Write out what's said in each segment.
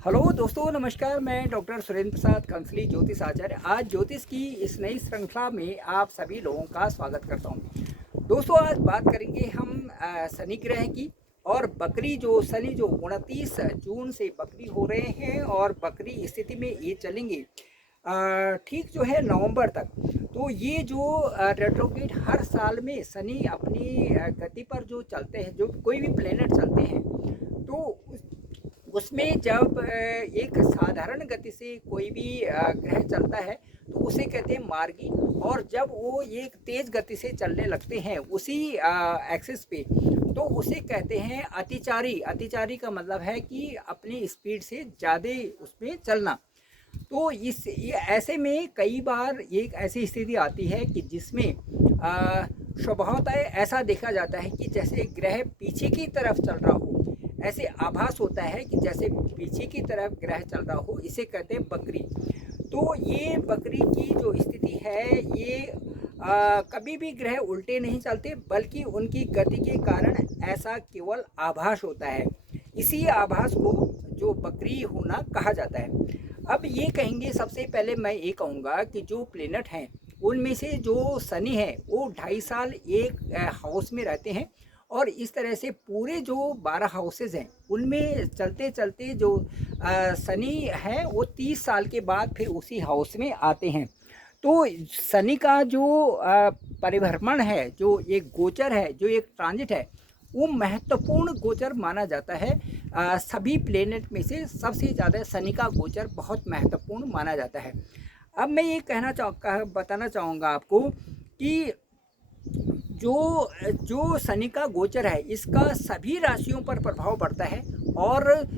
Hello दोस्तों, नमस्कार। मैं डॉक्टर सुरेंद्र प्रसाद कंसली ज्योतिष आचार्य आज ज्योतिष की इस नई श्रृंखला में आप सभी लोगों का स्वागत करता हूं। दोस्तों, आज बात करेंगे हम शनि ग्रह की और बकरी जो शनि जो 29 जून से बकरी हो रहे हैं और बकरी स्थिति में ये चलेंगे ठीक जो है नवंबर तक। तो ये जो रेट्रोग्रेड हर साल में शनि अपनी गति पर जो चलते हैं, जो कोई भी प्लेनेट चलते हैं, तो उसमें जब एक साधारण गति से कोई भी ग्रह चलता है तो उसे कहते हैं मार्गी। और जब वो एक तेज गति से चलने लगते हैं उसी एक्सिस पे तो उसे कहते हैं अतिचारी। अतिचारी का मतलब है कि अपनी स्पीड से ज़्यादा उसमें चलना। तो ये ऐसे में कई बार एक ऐसी स्थिति आती है कि जिसमें स्वभावतः ऐसा देखा जाता है कि जैसे ग्रह पीछे की तरफ चल रहा हो, ऐसे आभास होता है कि जैसे पीछे की तरफ ग्रह चल रहा हो। इसे कहते हैं बकरी। तो ये बकरी की जो स्थिति है, ये कभी भी ग्रह उल्टे नहीं चलते, बल्कि उनकी गति के कारण ऐसा केवल आभास होता है। इसी आभास को जो बकरी होना कहा जाता है। अब ये कहेंगे, सबसे पहले मैं ये कहूँगा कि जो प्लेनेट हैं उनमें से जो शनि है वो 2.5 साल एक हाउस में रहते हैं, और इस तरह से पूरे जो 12 हाउसेज हैं उनमें चलते चलते जो शनि है वो 30 साल के बाद फिर उसी हाउस में आते हैं। तो शनि का जो परिभ्रमण है, जो एक गोचर है, जो एक ट्रांजिट है, वो महत्वपूर्ण गोचर माना जाता है। सभी प्लेनेट में से सबसे ज़्यादा शनि का गोचर बहुत महत्वपूर्ण माना जाता है। अब मैं ये बताना चाहूँगा आपको कि जो जो शनि का गोचर है इसका सभी राशियों पर प्रभाव पड़ता है, और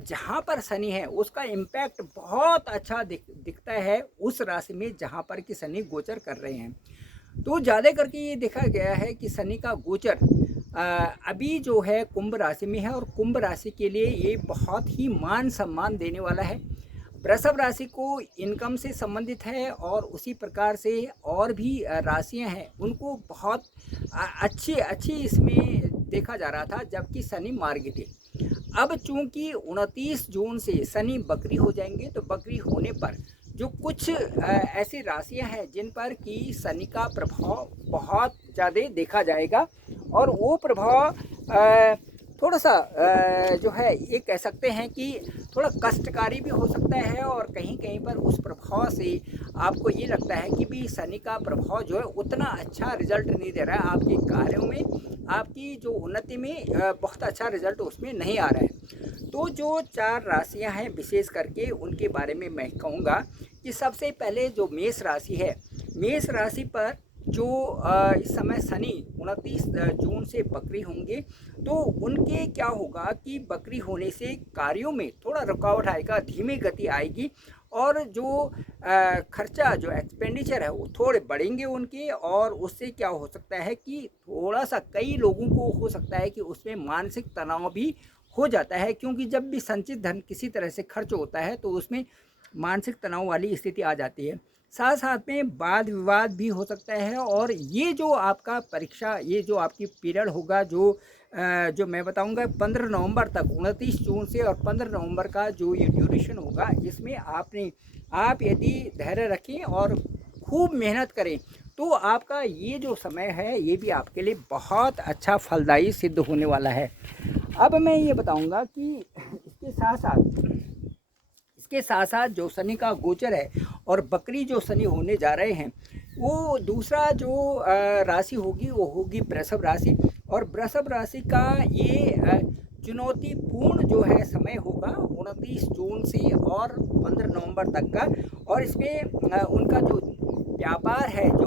जहाँ पर शनि है उसका इम्पैक्ट बहुत अच्छा दिखता है उस राशि में जहाँ पर कि शनि गोचर कर रहे हैं। तो ज़्यादा करके ये देखा गया है कि शनि का गोचर अभी जो है कुंभ राशि में है, और कुंभ राशि के लिए ये बहुत ही मान सम्मान देने वाला है। वृषभ राशि को इनकम से संबंधित है, और उसी प्रकार से और भी राशियां हैं उनको बहुत अच्छी इसमें देखा जा रहा था जबकि शनि मार्गी थे। अब चूंकि 29 जून से शनि बकरी हो जाएंगे, तो बकरी होने पर जो कुछ ऐसी राशियां हैं जिन पर कि शनि का प्रभाव बहुत ज़्यादा देखा जाएगा, और वो प्रभाव थोड़ा सा जो है ये कह सकते हैं कि थोड़ा कष्टकारी भी हो सकता है, और कहीं कहीं पर उस प्रभाव से आपको ये लगता है कि भी शनि का प्रभाव जो है उतना अच्छा रिजल्ट नहीं दे रहा है आपके कार्यों में, आपकी जो उन्नति में बहुत अच्छा रिजल्ट उसमें नहीं आ रहा है। तो जो 4 राशियां हैं विशेष करके उनके बारे में मैं कहूँगा कि सबसे पहले जो मेष राशि है, मेष राशि पर जो इस समय शनि 29 जून से बकरी होंगे, तो उनके क्या होगा कि बकरी होने से कार्यों में थोड़ा रुकावट आएगा, धीमी गति आएगी, और जो खर्चा जो एक्सपेंडिचर है वो थोड़े बढ़ेंगे उनके। और उससे क्या हो सकता है कि थोड़ा सा कई लोगों को हो सकता है कि उसमें मानसिक तनाव भी हो जाता है, क्योंकि जब भी संचित धन किसी तरह से खर्च होता है तो उसमें मानसिक तनाव वाली स्थिति आ जाती है। साथ साथ में वाद विवाद भी हो सकता है। और ये जो आपका परीक्षा, ये जो आपकी पीरियड होगा, जो मैं बताऊंगा 15 नवंबर तक, 29 जून से और 15 नवंबर का जो ये ड्यूरेशन होगा, इसमें आप यदि धैर्य रखें और खूब मेहनत करें तो आपका ये जो समय है ये भी आपके लिए बहुत अच्छा फलदायी सिद्ध होने वाला है। अब मैं ये बताऊंगा कि इसके साथ साथ जो शनि का गोचर है और बकरी जो शनि होने जा रहे हैं, वो दूसरा जो राशि होगी वो होगी वृषभ राशि। और वृषभ राशि का ये चुनौतीपूर्ण जो है समय होगा 29 जून से और 15 नवंबर तक का। और इसमें उनका जो व्यापार है, जो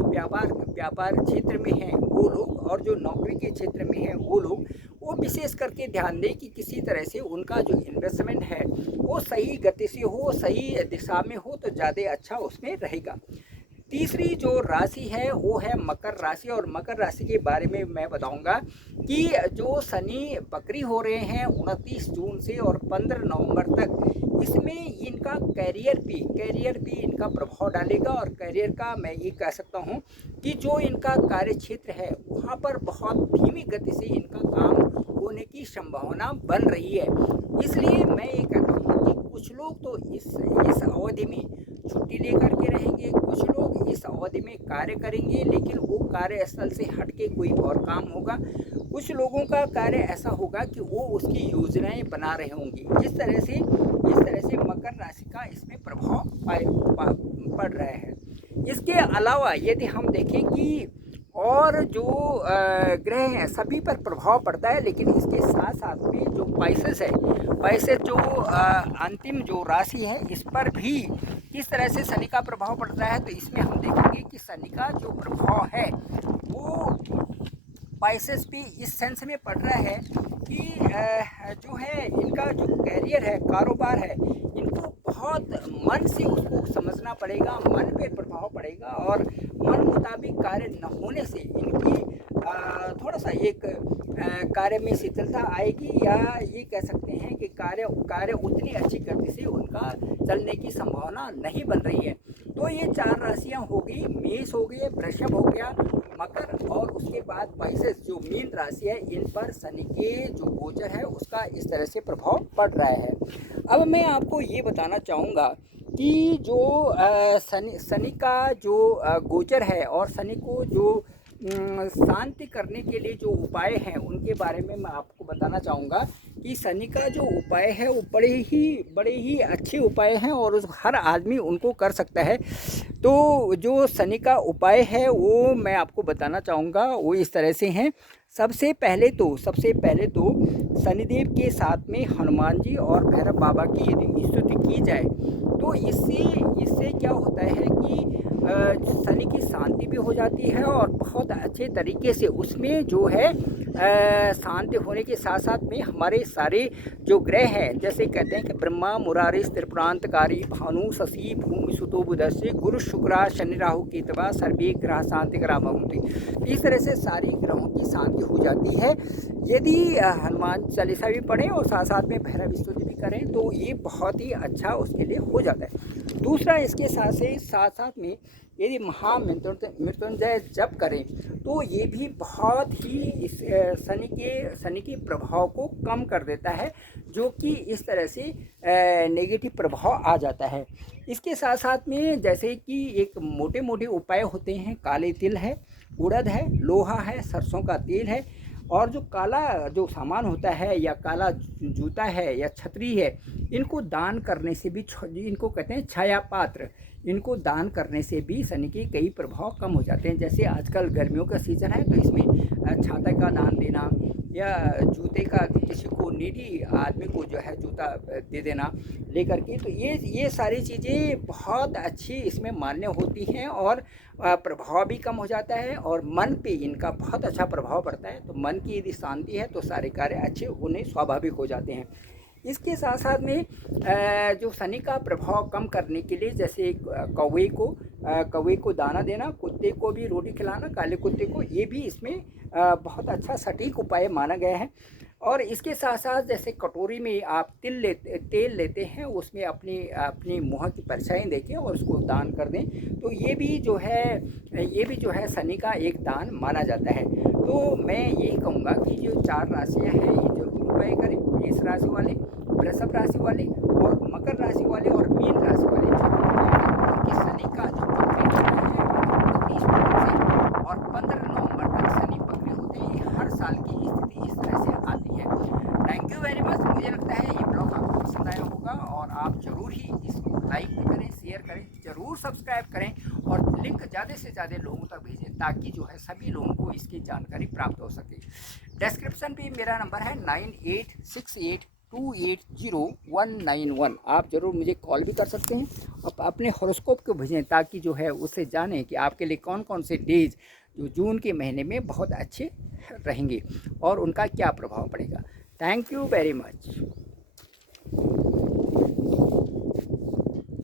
व्यापार क्षेत्र में है वो लोग, और जो नौकरी के क्षेत्र में है वो लोग, वो विशेष करके ध्यान दें कि किसी तरह से उनका जो इन्वेस्टमेंट है वो सही गति से हो, सही दिशा में हो, तो ज़्यादा अच्छा उसमें रहेगा। तीसरी जो राशि है वो है मकर राशि, और मकर राशि के बारे में मैं बताऊंगा कि जो शनि वक्री हो रहे हैं 29 जून से और 15 नवंबर तक, इसमें इनका कैरियर पे इनका प्रभाव डालेगा। और कैरियर का मैं ये कह सकता हूँ कि जो इनका कार्य क्षेत्र है वहाँ पर बहुत धीमी गति से इनका काम होने की संभावना बन रही है। इसलिए मैं ये कहता हूँ कि कुछ लोग तो इस अवधि में छुट्टी लेकर के रहेंगे, कुछ लोग इस अवधि में कार्य करेंगे लेकिन वो कार्यस्थल से हट के कोई और काम होगा, कुछ लोगों का कार्य ऐसा होगा कि वो उसकी योजनाएं बना रहे होंगे। इस तरह से मकर राशि का इसमें प्रभाव पड़ रहा है। इसके अलावा यदि हम देखें कि और जो ग्रह हैं सभी पर प्रभाव पड़ता है, लेकिन इसके साथ साथ में जो पाइसेस जो अंतिम जो राशि है इस पर भी किस तरह से शनि का प्रभाव पड़ता है, तो इसमें हम देखेंगे कि शनि का जो प्रभाव है वो पाइसेस भी इस सेंस में पड़ रहा है कि जो है इनका जो कैरियर है, कारोबार है, इनको बहुत मन से उसको समझना पड़ेगा, मन पे प्रभाव पड़ेगा और मन मुताबिक कार्य न होने से इनकी थोड़ा सा एक कार्य में शिथिलता आएगी, या ये कह सकते हैं कि कार्य उतनी अच्छी गति से उनका चलने की संभावना नहीं बन रही है। तो ये 4 राशियां हो गई, मेष हो गई, वृषभ हो गया, मकर, और उसके बाद पाइसेस जो मीन राशि है, इन पर शनि के जो गोचर है उसका इस तरह से प्रभाव पड़ रहा है। अब मैं आपको ये बताना चाहूँगा कि जो शनि का जो गोचर है और शनि को जो शांति करने के लिए जो उपाय हैं उनके बारे में मैं आपको बताना चाहूँगा कि शनि का जो उपाय है वो बड़े ही अच्छे उपाय हैं और हर आदमी उनको कर सकता है। तो जो शनि का उपाय है वो मैं आपको बताना चाहूँगा, वो इस तरह से हैं। सबसे पहले तो शनिदेव के साथ में हनुमान जी और भैरव बाबा की यदि स्तुति की जाए तो इससे क्या होता है कि शनि की शांति भी हो जाती है और बहुत अच्छे तरीके से उसमें जो है शांति होने के साथ साथ में हमारे सारे जो ग्रह हैं, जैसे कहते हैं कि ब्रह्मा मुरारी त्रिपुरांतकारी भानु शशि भूमि सुतो बुधस्य गुरु शुक्रा शनि राहु केतवा सर्वे ग्रह शांति ग्रह भवन्ति। इस तरह से सारी ग्रहों की शांति हो जाती है यदि हनुमान चालीसा भी पढ़ें और साथ साथ में भैरव स्तुति भी करें तो ये बहुत ही अच्छा उसके लिए हो जाता है। दूसरा, इसके साथ साथ में यदि महामृत्युंजय जप करें तो ये भी बहुत ही इस शनि के प्रभाव को कम कर देता है, जो कि इस तरह से नेगेटिव प्रभाव आ जाता है। इसके साथ साथ में जैसे कि एक मोटे मोटे उपाय होते हैं, काले तिल है, उड़द है, लोहा है, सरसों का तेल है, और जो काला जो सामान होता है या काला जूता है या छतरी है, इनको दान करने से भी, इनको कहते हैं छाया पात्र, इनको दान करने से भी शनि के कई प्रभाव कम हो जाते हैं। जैसे आजकल गर्मियों का सीज़न है तो इसमें छाता का दान देना या जूते का किसी को नीडी आदमी को जो है जूता दे देना लेकर के, तो ये सारी चीज़ें बहुत अच्छी इसमें मान्य होती हैं और प्रभाव भी कम हो जाता है और मन पे इनका बहुत अच्छा प्रभाव पड़ता है। तो मन की यदि शांति है तो सारे कार्य अच्छे होने स्वाभाविक हो जाते हैं। इसके साथ साथ में जो शनि का प्रभाव कम करने के लिए, जैसे कौवे को दाना देना, कुत्ते को भी रोटी खिलाना, काले कुत्ते को, ये भी इसमें बहुत अच्छा सटीक उपाय माना गया है। और इसके साथ साथ जैसे कटोरी में आप तेल लेते हैं, उसमें अपनी मुँह की परछाई देके और उसको दान कर दें, तो ये भी जो है शनि का एक दान माना जाता है। तो मैं यही कहूँगा कि जो 4 राशियाँ हैं ये जरूर उपाय करें, मेष राशि वाले, वृषभ राशि वाले और मकर राशि वाले और मीन राशि वाले, क्योंकि शनि का जो वक्री होता है 29 से और 15 नवंबर तक शनि वक्री होते हैं। ये हर साल की स्थिति इस तरह से आती है। Thank you very much. मुझे लगता है ये ब्लॉग आपको पसंद आया होगा और आप जरूर ही इसको लाइक भी करें, शेयर करें, जरूर सब्सक्राइब करें और लिंक ज़्यादा से ज़्यादा लोगों तक भेजें ताकि जो है सभी लोगों को इसकी जानकारी प्राप्त हो सके। डिस्क्रिप्शन पे मेरा नंबर है 9868280191। आप ज़रूर मुझे कॉल भी कर सकते हैं और अपने हॉरोस्कोप को भेजें ताकि जो है उससे जानें कि आपके लिए कौन कौन से डेज जो जून के महीने में बहुत अच्छे रहेंगे और उनका क्या प्रभाव पड़ेगा। Thank you very much.